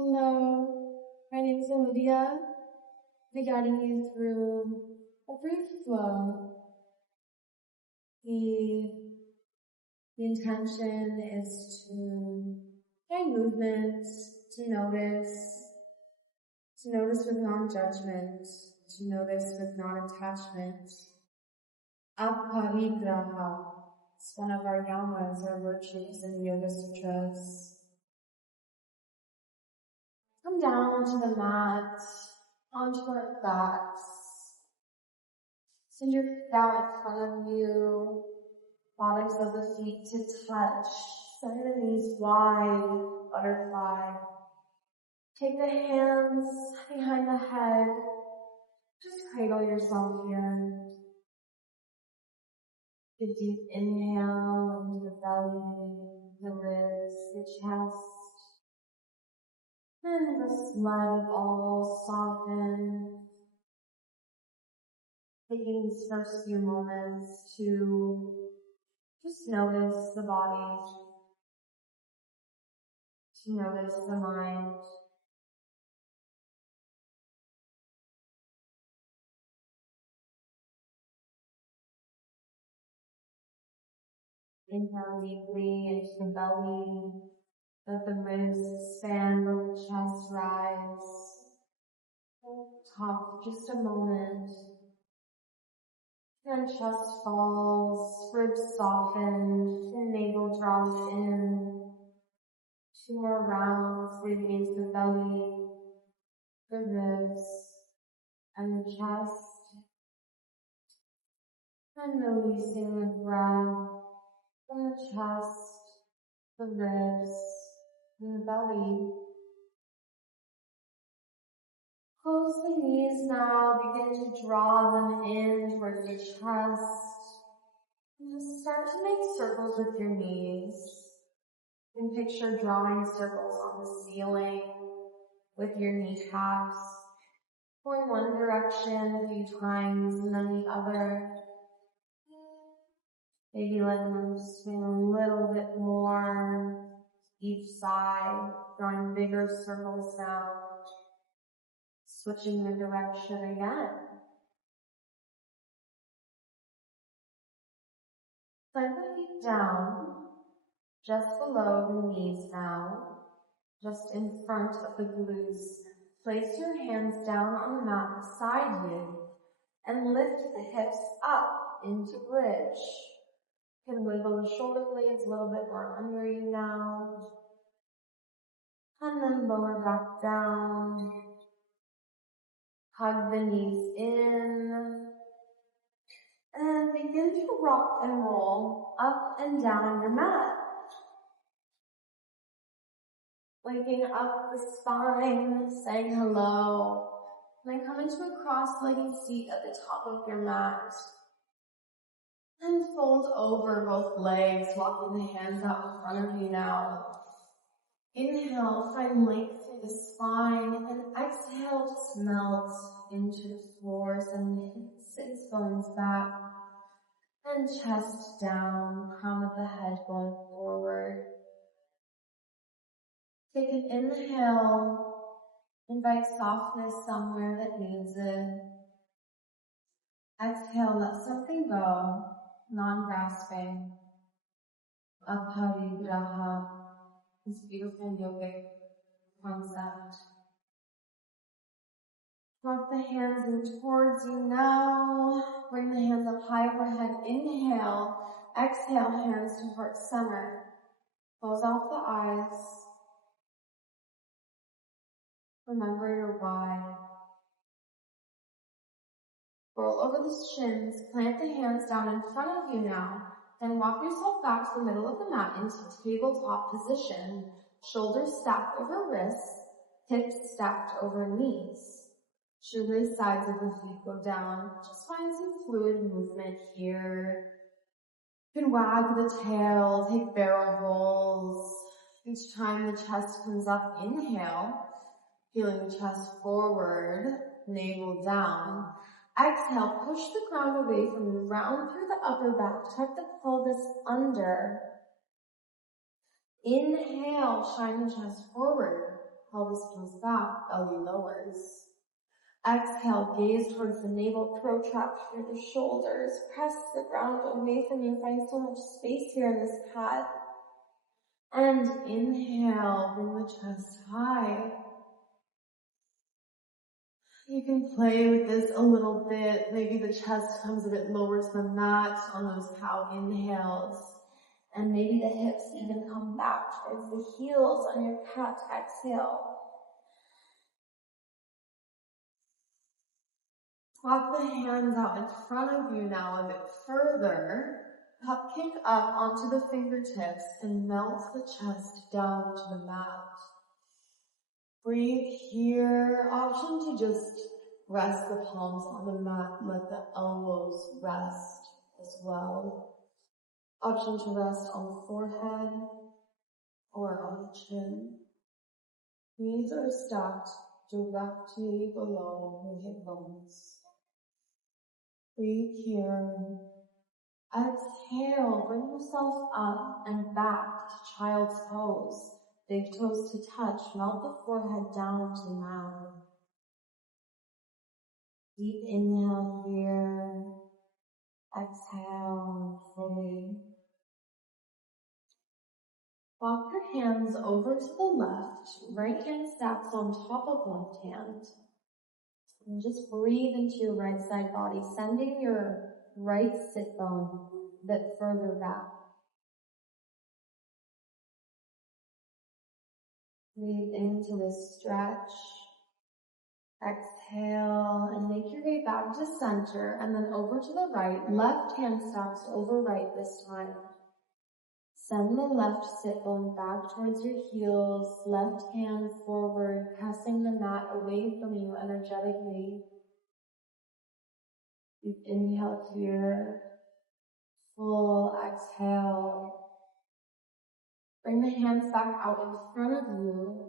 Hello, my name is Olivia. I'll be guiding you through a brief flow. The intention is to find movement, to notice with non-judgment, to notice with non-attachment. Aparigraha. It's one of our yamas or virtues in the Yoga Sutras. Come down to the mat, onto our backs. Send your feet down in front of you, bottoms of the feet to touch. Send the knees wide, butterfly. Take the hands behind the head. Just cradle yourself here. A deep inhale into the belly, the ribs, the chest. And just let it all soften. Taking these first few moments to just notice the body, to notice the mind. Inhale deeply into the belly. Let the ribs expand, let the chest rise. Top for just a moment. And chest falls, ribs soften, and navel draws in. 2 more rounds, breathing into the belly, the ribs, and the chest. And releasing the breath from the chest, the ribs, and the belly. Close the knees now, begin to draw them in towards the chest. And just start to make circles with your knees. You can picture drawing circles on the ceiling with your kneecaps. Going one direction a few times and then the other. Maybe letting them swing a little bit more each side, drawing bigger circles now. Switching the direction again. Plant the feet down, just below the knees now, just in front of the glutes. Place your hands down on the mat beside you and lift the hips up into bridge. You can wiggle the shoulder blades a little bit more under you now. And then lower back down. Hug the knees in. And begin to rock and roll up and down your mat. Waking up the spine, saying hello. And then come into a cross-legged seat at the top of your mat. And fold over both legs, walking the hands out in front of you now. Inhale, find length through the spine, and exhale, just melt into the floor, sending the sits bones back, and chest down, crown of the head going forward. Take an inhale, invite softness somewhere that needs it. Exhale, let something go, non-grasping. Aparigraha. This beautiful yogic concept. Drop the hands in towards you now. Bring the hands up high overhead. Inhale. Exhale, hands to heart center. Close off the eyes. Remember your why. Roll over the shins. Plant the hands down in front of you now. Then walk yourself back to the middle of the mat into tabletop position. Shoulders stacked over wrists, hips stacked over knees. Shoelace sides of the feet go down. Just find some fluid movement here. You can wag the tail, take barrel rolls. Each time the chest comes up, inhale, feeling the chest forward, navel down. Exhale, push the ground away from you, round through the upper back, tuck the pelvis under. Inhale, shine the chest forward, pelvis pelvis goes back, belly lowers. Exhale, gaze towards the navel, protract through the shoulders, press the ground away from you, find so much space here in this pad. And inhale, bring the chest high. You can play with this a little bit. Maybe the chest comes a bit lower to the mat on those cow inhales. And maybe the hips even come back towards the heels on your cat exhale. Walk the hands out in front of you now a bit further. Cup kick up onto the fingertips and melt the chest down to the mat. Breathe here. Option to just rest the palms on the mat. Let the elbows rest as well. Option to rest on the forehead or on the chin. Knees are stacked directly below the hip bones. Breathe here. Exhale, bring yourself up and back to child's pose. Big toes to touch, melt the forehead down to the mat. Deep inhale here. Exhale fully. Walk your hands over to the left. Right hand stacks on top of left hand. And just breathe into your right side body, sending your right sit bone a bit further back. Breathe into this stretch. Exhale and make your way back to center and then over to the right. Left hand stacks over right this time. Send the left sit bone back towards your heels. Left hand forward, pressing the mat away from you energetically. Deep inhale here. Full exhale. Bring the hands back out in front of you.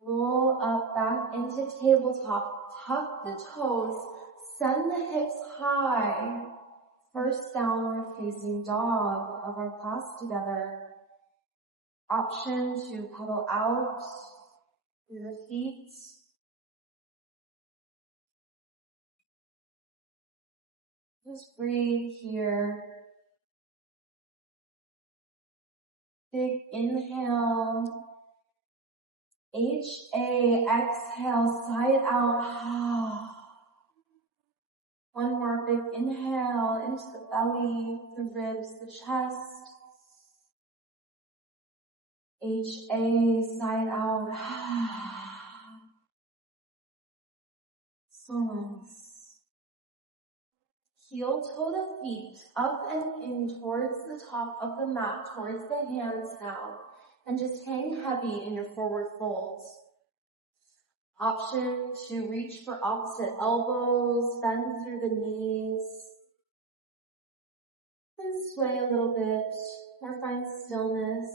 Roll up back into tabletop. Tuck the toes. Send the hips high. First downward facing dog of our class together. Option to pedal out through the feet. Just breathe here. Big inhale. H-A, exhale, side out. One more big inhale into the belly, the ribs, the chest. H-A, side out. So nice. Heel toe to feet, up and in towards the top of the mat, towards the hands now. And just hang heavy in your forward folds. Option to reach for opposite elbows, bend through the knees. And sway a little bit, or find stillness.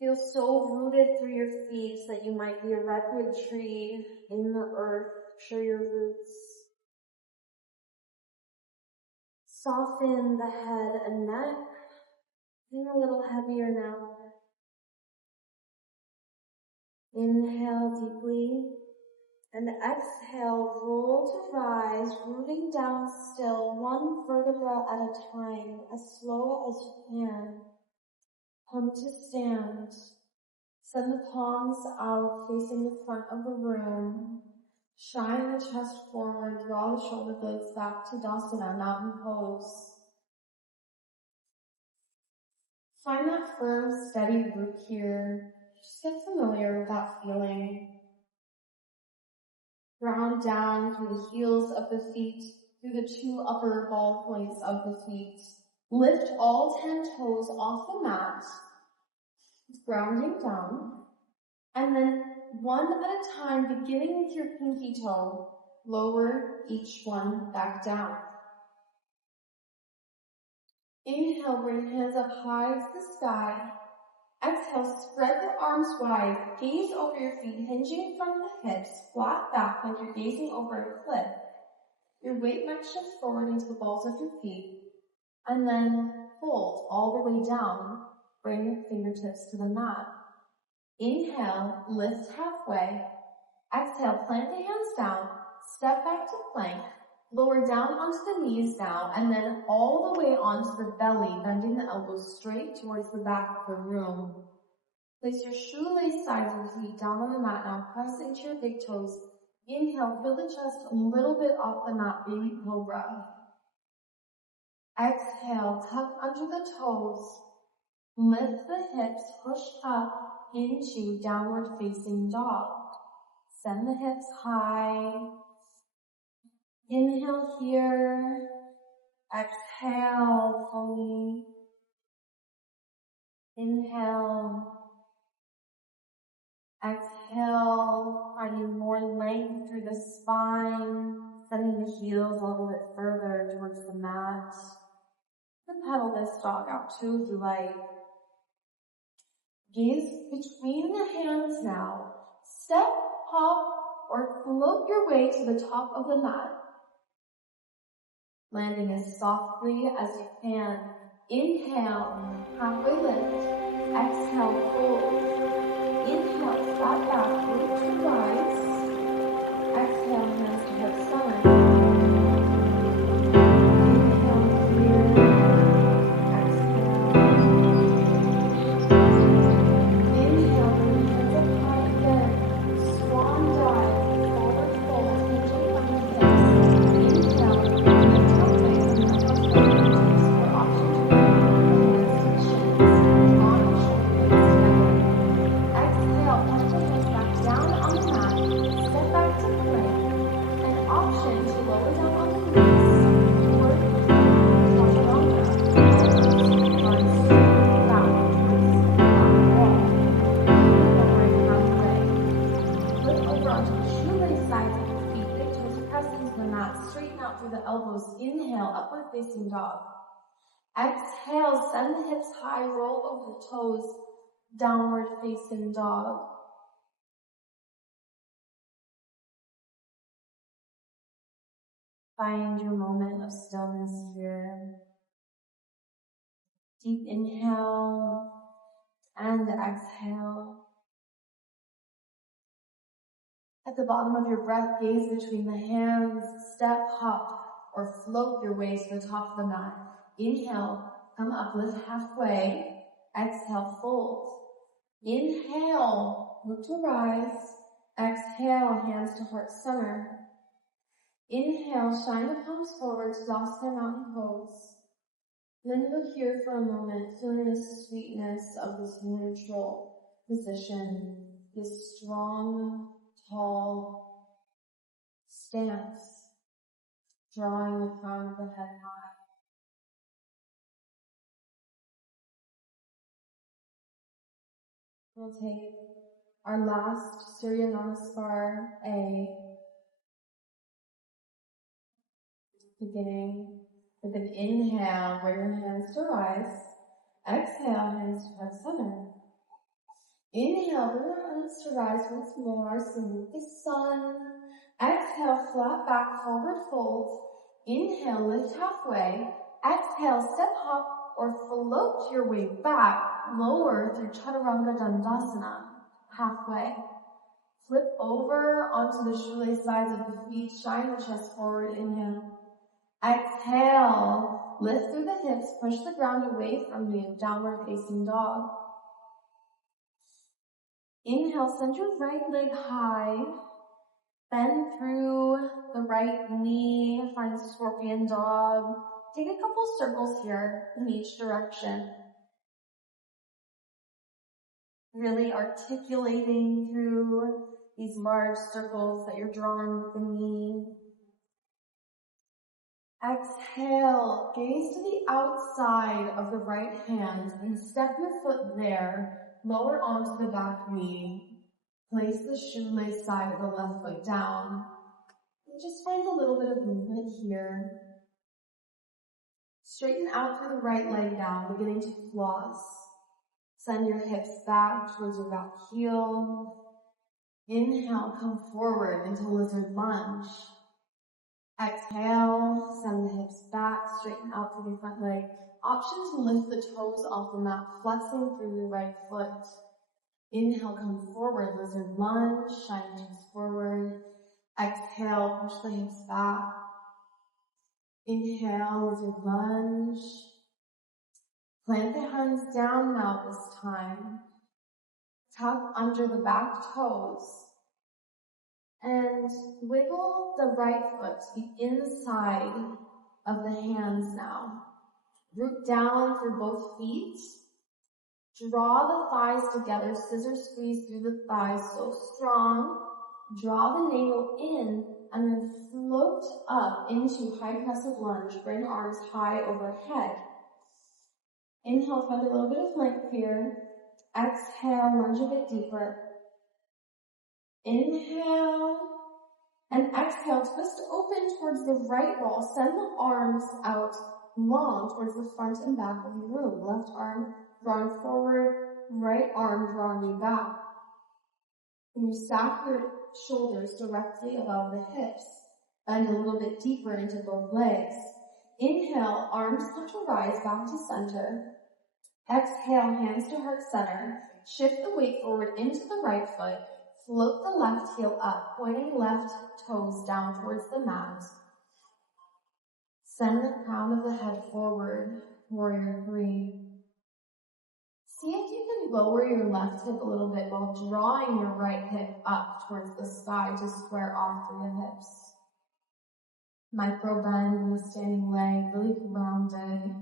Feel so rooted through your feet that you might be a redwood tree in the earth. Show your roots. Soften the head and neck. Being a little heavier now. Inhale deeply. And exhale, roll to rise, rooting down still, one vertebra at a time, as slow as you can. Come to stand. Send the palms out, facing the front of the room. Shine the chest forward, draw the shoulder blades back to Savasana, mountain pose. Find that firm, steady root here. Just get familiar with that feeling. Ground down through the heels of the feet, through the two upper ball points of the feet. Lift all 10 toes off the mat, grounding down. And then one at a time, beginning with your pinky toe, lower each one back down. Inhale, bring hands up high to the sky. Exhale, spread the arms wide, gaze over your feet, hinging from the hips, flat back like you're gazing over a cliff. Your weight might shift forward into the balls of your feet, and then fold all the way down. Bring your fingertips to the mat. Inhale, lift halfway. Exhale, plant the hands down, step back to plank, lower down onto the knees now, and then all the way onto the belly, bending the elbows straight towards the back of the room. Place your shoelace sides of the feet down on the mat now, press into your big toes. Inhale, feel the chest a little bit off the mat, baby cobra. Exhale, tuck under the toes, lift the hips, push up into downward facing dog. Send the hips high. Inhale here. Exhale fully. Inhale. Exhale, finding more length through the spine, sending the heels a little bit further towards the mat. And pedal this dog out too if you like. Gaze between the hands now. Step, hop, or float your way to the top of the mat. Landing as softly as you can. Inhale, halfway lift. Exhale, fold. Inhale, flat back, root to rise. Exhale, hands to hip center. Inhale here. Exhale. Inhale, bring your hands up high again. Swan dive, forward fold, hinging from the hips. Inhale, lift halfway from the upper foot. Or option to hands to shins, on the shoulder blades together. Exhale, plant your hands back down on the mat, step back to plank, an option to lower down on the knees, or chaturanga, run straight back towards the back wall. Inhale, right halfway. Flip over onto the shoelace sides of the feet, big toes press into the mat, straighten out through the elbows. Inhale, upward facing dog. Exhale, send the hips high, roll over the toes, downward facing dog. Find your moment of stillness here. Deep inhale and exhale. At the bottom of your breath, gaze between the hands, step, hop, or float your way to the top of the mat. Inhale, come up, lift halfway. Exhale, fold. Inhale, look to rise. Exhale, hands to heart center. Inhale, shine the palms forward, Savasana mountain pose. Then look here for a moment, feeling the sweetness of this neutral position, this strong, tall stance, drawing the crown of the head high. We'll take our last Surya Namaskar A, beginning with an inhale, bring your hands to rise. Exhale, hands to heart center. Inhale, bring your hands to rise once more, salute the sun. Exhale, flat back, forward fold. Inhale, lift halfway. Exhale, step hop or float your way back, lower through Chaturanga Dandasana, halfway. Flip over onto the shoelace sides of the feet, shine the chest forward, inhale. Exhale, lift through the hips, push the ground away from you, downward facing dog. Inhale, send your right leg high, bend through the right knee, find scorpion dog. Take a couple circles here in each direction. Really articulating through these large circles that you're drawing with the knee. Exhale, gaze to the outside of the right hand and step your foot there, lower onto the back knee. Place the shoelace side of the left foot down. And just find a little bit of movement here. Straighten out through the right leg down, beginning to floss. Send your hips back towards your back heel. Inhale, come forward into lizard lunge. Exhale, send the hips back, straighten out through the front leg. Option to lift the toes off the mat, flexing through the right foot. Inhale, come forward, lizard lunge, shine your hips forward. Exhale, push the hips back. Inhale, lizard lunge. Plant the hands down now this time. Tuck under the back toes. And wiggle the right foot to the inside of the hands now. Root down through both feet. Draw the thighs together, scissor squeeze through the thighs so strong. Draw the navel in and then float up into high crescent lunge. Bring arms high overhead. Inhale, find a little bit of length here. Exhale, lunge a bit deeper. Inhale and exhale, twist open towards the right wall. Send the arms out long towards the front and back of your room. Left arm drawing forward, right arm drawing you back. And you stack your shoulders directly above the hips. Bend a little bit deeper into both legs. Inhale, arms start to rise back to center. Exhale, hands to heart center. Shift the weight forward into the right foot. Float the left heel up, pointing left toes down towards the mat. Send the crown of the head forward, warrior 3. See if you can lower your left hip a little bit while drawing your right hip up towards the sky to square off through the hips. Micro bend in the standing leg, really rounded.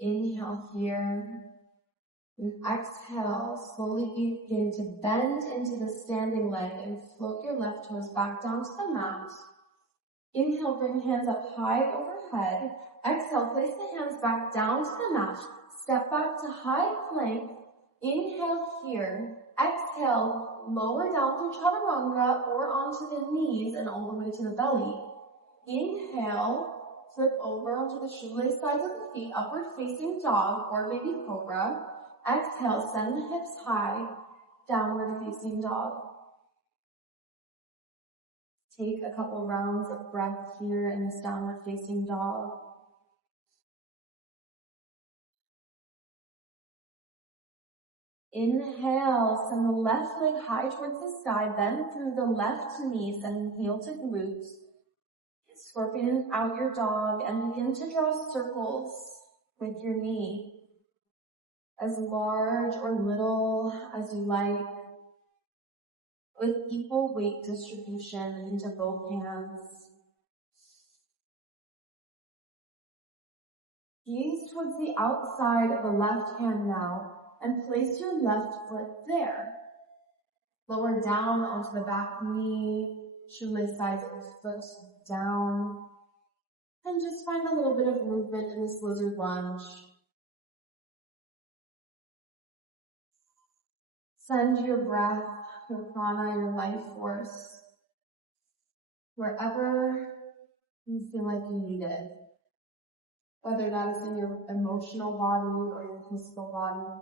Inhale here. And exhale, slowly begin to bend into the standing leg and float your left toes back down to the mat. Inhale, bring hands up high overhead. Exhale, place the hands back down to the mat. Step back to high plank. Inhale here. Exhale, lower down through chaturanga or onto the knees and all the way to the belly. Inhale, flip over onto the shoelace sides of the feet, upward facing dog or maybe cobra. Exhale, send the hips high, downward facing dog. Take a couple rounds of breath here in this downward facing dog. Inhale, send the left leg high towards the sky, bend through the left knee, send heel to glutes. Scorpion out your dog and begin to draw circles with your knee. As large or little as you like, with equal weight distribution into both hands. Gaze towards the outside of the left hand now and place your left foot there. Lower down onto the back knee, shoelace sides of the foot down, and just find a little bit of movement in this lizard lunge. Send your breath, your prana, your life force, wherever you feel like you need it. Whether that is in your emotional body or your physical body.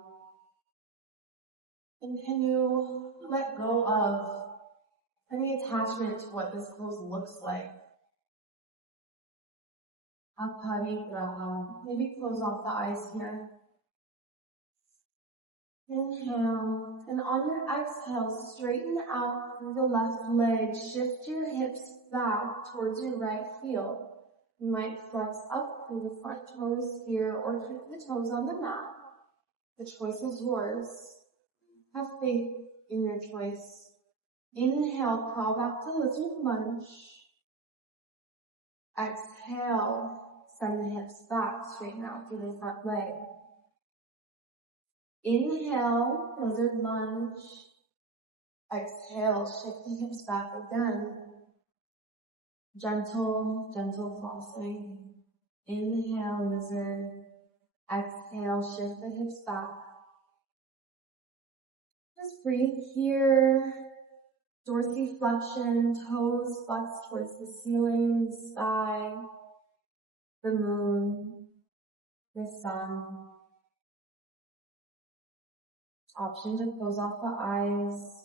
And can you let go of any attachment to what this pose looks like? Aparigraha. Maybe close off the eyes here. Inhale, and on your exhale, straighten out through the left leg. Shift your hips back towards your right heel. You might flex up through the front toes here or keep the toes on the mat. The choice is yours. Have faith in your choice. Inhale, crawl back to lizard lunge. Exhale, send the hips back, straighten out through the front leg. Inhale, lizard lunge. Exhale, shift the hips back again. Gentle, gentle flossing. Inhale, lizard. Exhale, shift the hips back. Just breathe here. Dorsiflexion, toes flex towards the ceiling, the sky, the moon, the sun. Option to close off the eyes.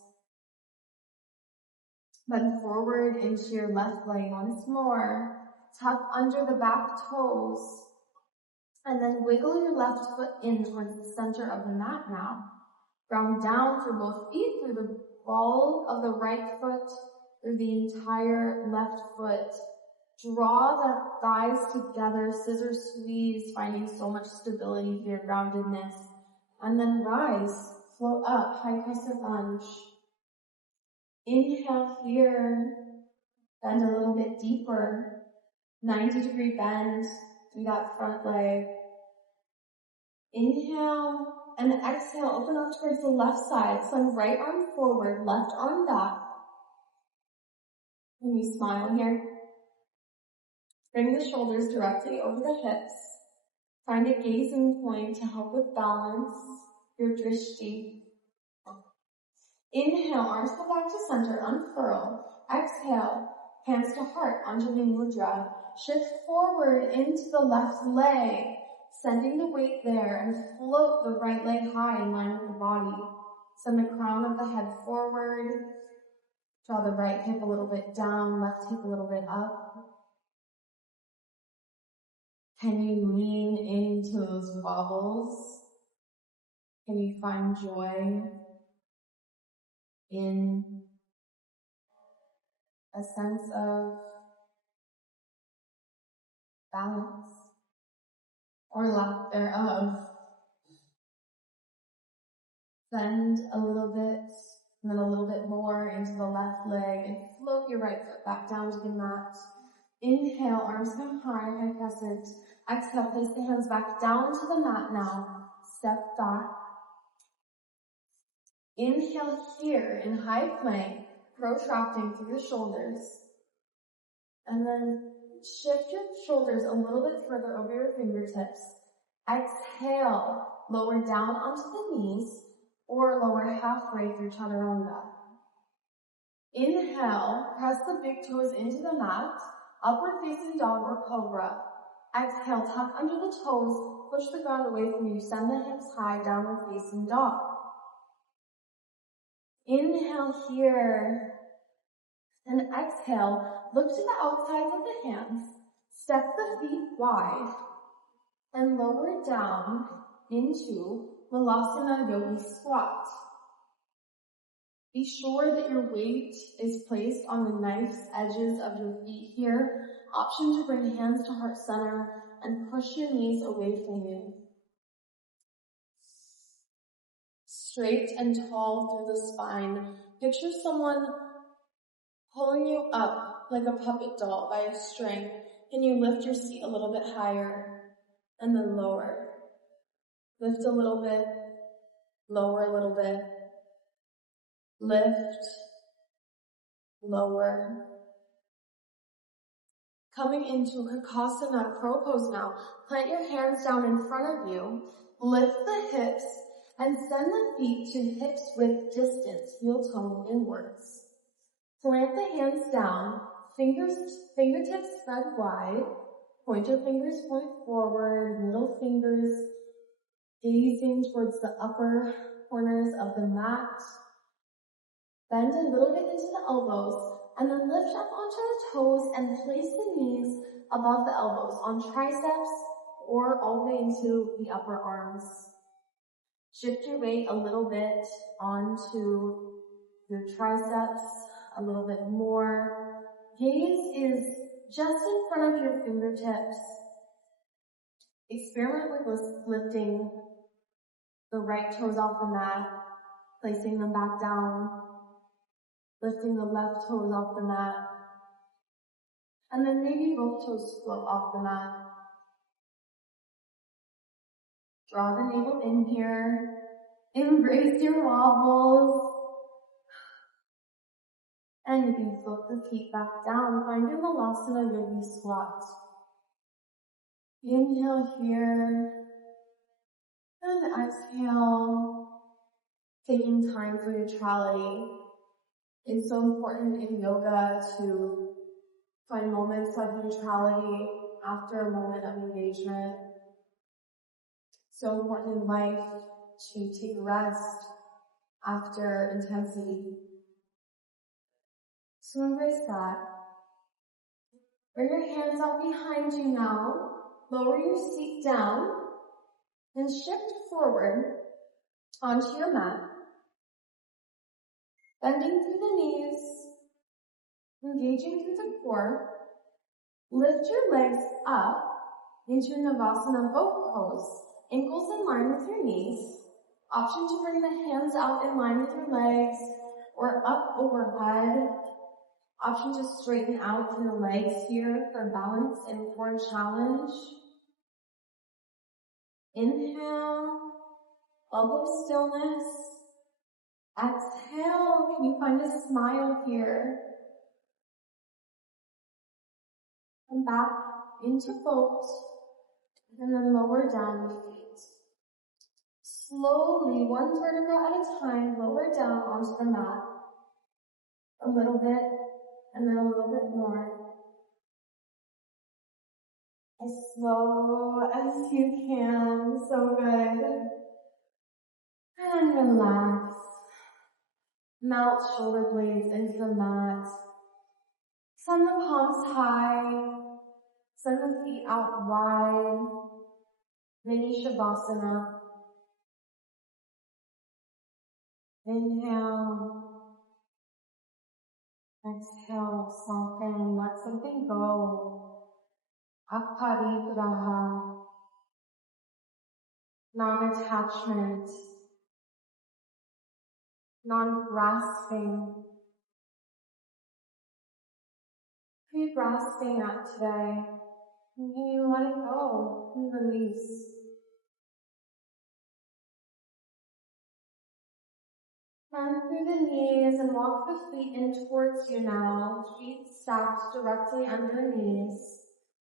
Bend forward into your left leg once more. Tuck under the back toes. And then wiggle your left foot in towards the center of the mat now. Ground down through both feet, through the ball of the right foot, through the entire left foot. Draw the thighs together, scissor squeeze, finding so much stability here, groundedness. And then rise, float up, high crescent lunge. Inhale here, bend a little bit deeper. 90-degree bend through that front leg. Inhale and exhale, open up towards the left side. Send right arm forward, left arm back. Can you smile here? Bring the shoulders directly over the hips. Find a gazing point to help with balance, your drishti. Inhale, arms go back to center, unfurl. Exhale, hands to heart, Anjali Mudra. Shift forward into the left leg, sending the weight there, and float the right leg high in line with the body. Send the crown of the head forward. Draw the right hip a little bit down, left hip a little bit up. Can you lean into those wobbles? Can you find joy in a sense of balance or lack thereof? Bend a little bit, and then a little bit more into the left leg, and float your right foot back down to the mat. Inhale, arms come high, high crescent. Exhale, place the hands back down to the mat now. Step back. Inhale here in high plank, protracting through the shoulders. And then shift your shoulders a little bit further over your fingertips. Exhale, lower down onto the knees or lower halfway through chaturanga. Inhale, press the big toes into the mat, upward facing dog or cobra. Exhale, tuck under the toes, push the ground away from you, send the hips high, downward facing dog. Inhale here, and exhale, look to the outsides of the hands, step the feet wide, and lower down into Malasana Yogi Squat. Be sure that your weight is placed on the nice edges of your feet here. Option to bring hands to heart center and push your knees away from you. Straight and tall through the spine. Picture someone pulling you up like a puppet doll by a string. Can you lift your seat a little bit higher and then lower? Lift a little bit, lower a little bit. Lift, lower. Coming into Kakasana Crow Pose now. Plant your hands down in front of you. Lift the hips and send the feet to hips width distance, heel tone inwards. Plant the hands down, fingertips spread wide. Pointer fingers point forward, middle fingers gazing towards the upper corners of the mat. Bend a little bit into the elbows, and then lift up onto the toes and place the knees above the elbows on triceps or all the way into the upper arms. Shift your weight a little bit onto your triceps, a little bit more. Gaze is just in front of your fingertips. Experiment with lifting the right toes off the mat, placing them back down, lifting the left toes off the mat, and then maybe both toes float off the mat. Draw the navel in here. Embrace your wobbles. And you can float the feet back down. Find your Malasana Yogi Squat. Inhale here. And exhale. Taking time for neutrality. It's so important in yoga to find moments of neutrality after a moment of engagement. So important in life to take rest after intensity. So embrace that. Bring your hands out behind you now. Lower your seat down and shift forward onto your mat. Bending through the knees, engaging through the core. Lift your legs up into Navasana boat pose. Ankles in line with your knees. Option to bring the hands out in line with your legs or up overhead. Option to straighten out through the legs here for balance and core challenge. Inhale, elbow stillness. Exhale, can you find a smile here? Come back into boat, and then lower down your feet. Slowly, one vertebra at a time, lower down onto the mat. A little bit, and then a little bit more. As slow as you can, so good. And relax. Melt shoulder blades into the mat. Send the palms high. Send the feet out wide. Mini Savasana. Inhale. Exhale, soften, let something go. Aparigraha. Non-attachment. Non-grasping. Who are you grasping at today? Can you let it go and release? Bend through the knees and walk the feet in towards you now. Feet stacked directly under knees.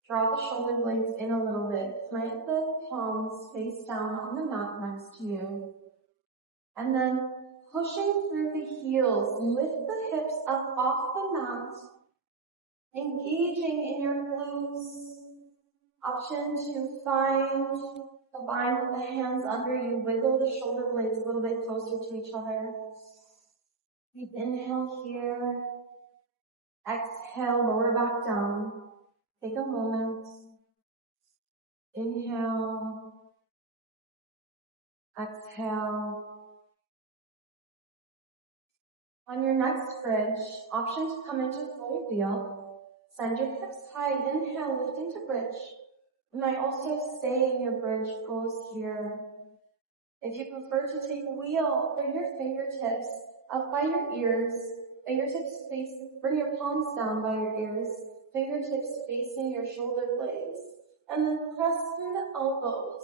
Draw the shoulder blades in a little bit. Plant the palms face down on the mat next to you. And then pushing through the heels, lift the hips up off the mat. Engaging in your glutes. Option to find the bind with the hands under you. Wiggle the shoulder blades a little bit closer to each other. Deep inhale here. Exhale, lower back down. Take a moment. Inhale. Exhale. On your next bridge, option to come into forward wheel. Send your hips high. Inhale, lifting to bridge. You might also stay in your bridge pose here. If you prefer to take wheel, bring your fingertips up by your ears. Fingertips bring your palms down by your ears. Fingertips facing your shoulder blades. And then press through the elbows.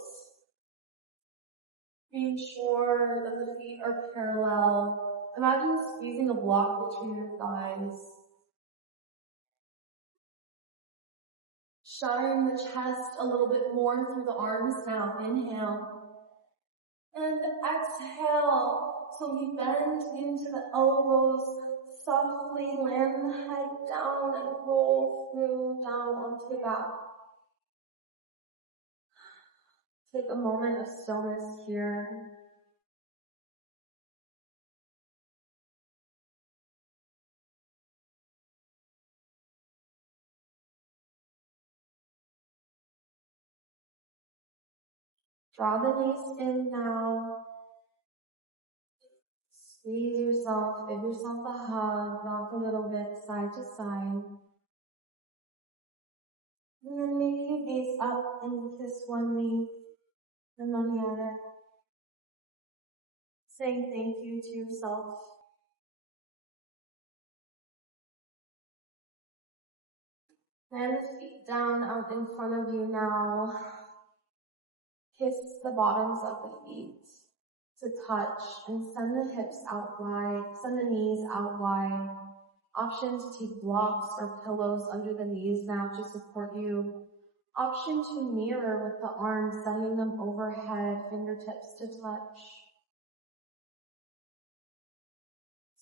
Being sure that the feet are parallel. Imagine squeezing a block between your thighs. Showering the chest a little bit more through the arms now. Inhale. And exhale. So we bend into the elbows. Softly land the head down and roll through down onto the back. Take a moment of stillness here. Draw the knees in now. Squeeze yourself, give yourself a hug, rock a little bit side to side. And then maybe you gaze up and kiss one knee and then the other. Saying thank you to yourself. Hand the feet down out in front of you now. Kiss the bottoms of the feet to touch and send the hips out wide, send the knees out wide. Option to take blocks or pillows under the knees now to support you. Option to mirror with the arms, sending them overhead, fingertips to touch.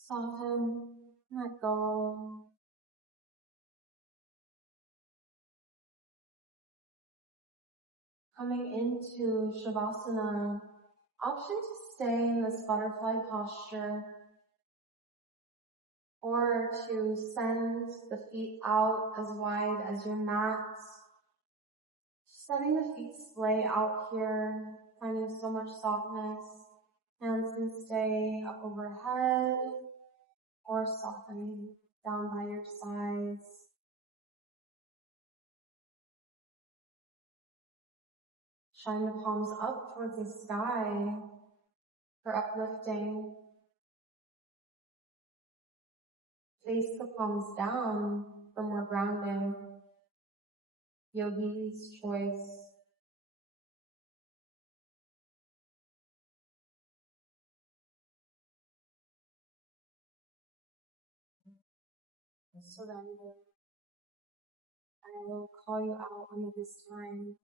Soften, let go. Coming into Savasana, option to stay in this butterfly posture or to send the feet out as wide as your mat. Just letting the feet splay out here, finding so much softness. Hands can stay up overhead. or softening down by your sides. Shine the palms up towards the sky for uplifting. Face the palms down for more grounding. Yogi's choice. Surrender. I will call you out when it is time.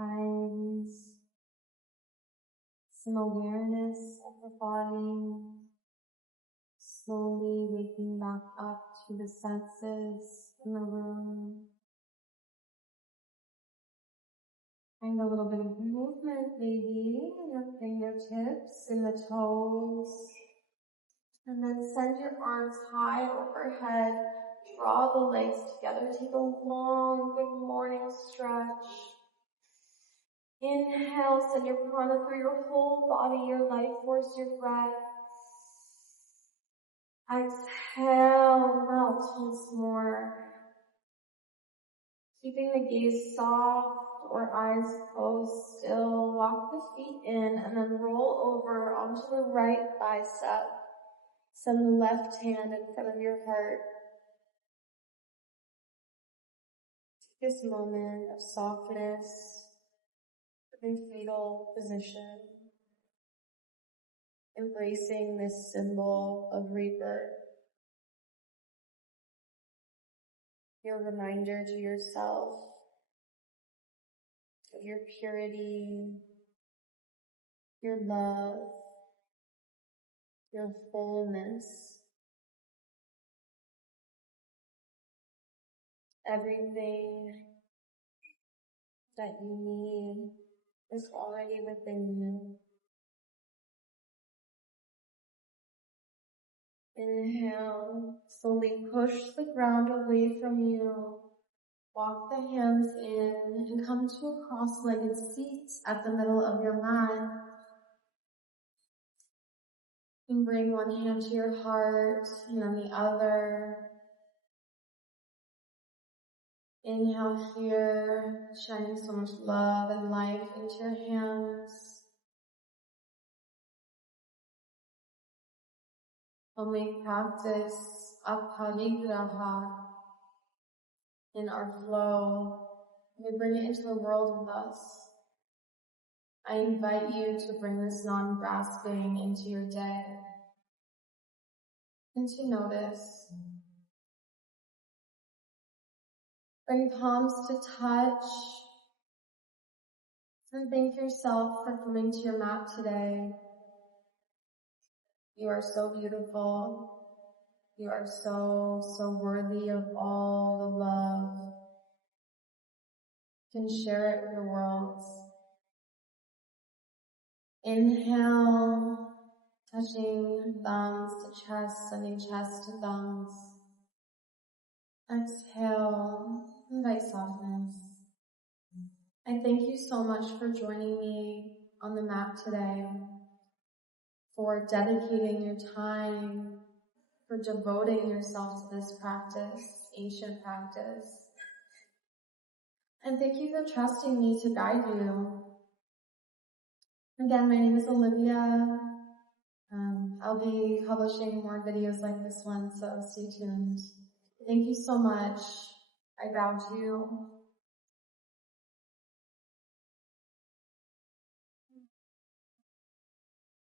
Find some awareness of the body, slowly waking back up to the senses in the room. Find a little bit of movement maybe in your fingertips, in the toes. And then send your arms high overhead. Draw the legs together. Take a long good morning stretch. Inhale, send your prana through your whole body, your life force, your breath. Exhale, melt once more. Keeping the gaze soft or eyes closed still, walk the feet in and then roll over onto the right bicep. Send the left hand in front of your heart. Take this moment of softness in fetal position, embracing this symbol of rebirth. Your reminder to yourself of your purity, your love, your wholeness, everything that you need is already within you. Inhale, slowly push the ground away from you. Walk the hands in and come to a cross-legged seat at the middle of your mat. And bring one hand to your heart and then the other. Inhale here, shining so much love and life into your hands. When we practice aparigraha in our flow, we bring it into the world with us. I invite you to bring this non-grasping into your day and to notice. Bring palms to touch and thank yourself for coming to your mat today. You are so beautiful. You are so worthy of all the love. You can share it with the world. Inhale, touching thumbs to chest, sending chest to thumbs. Exhale, invite softness. I thank you so much for joining me on the mat today, for dedicating your time, for devoting yourself to this practice, ancient practice. And thank you for trusting me to guide you. Again, my name is Olivia. I'll be publishing more videos like this one, so stay tuned. Thank you so much. I bow to you.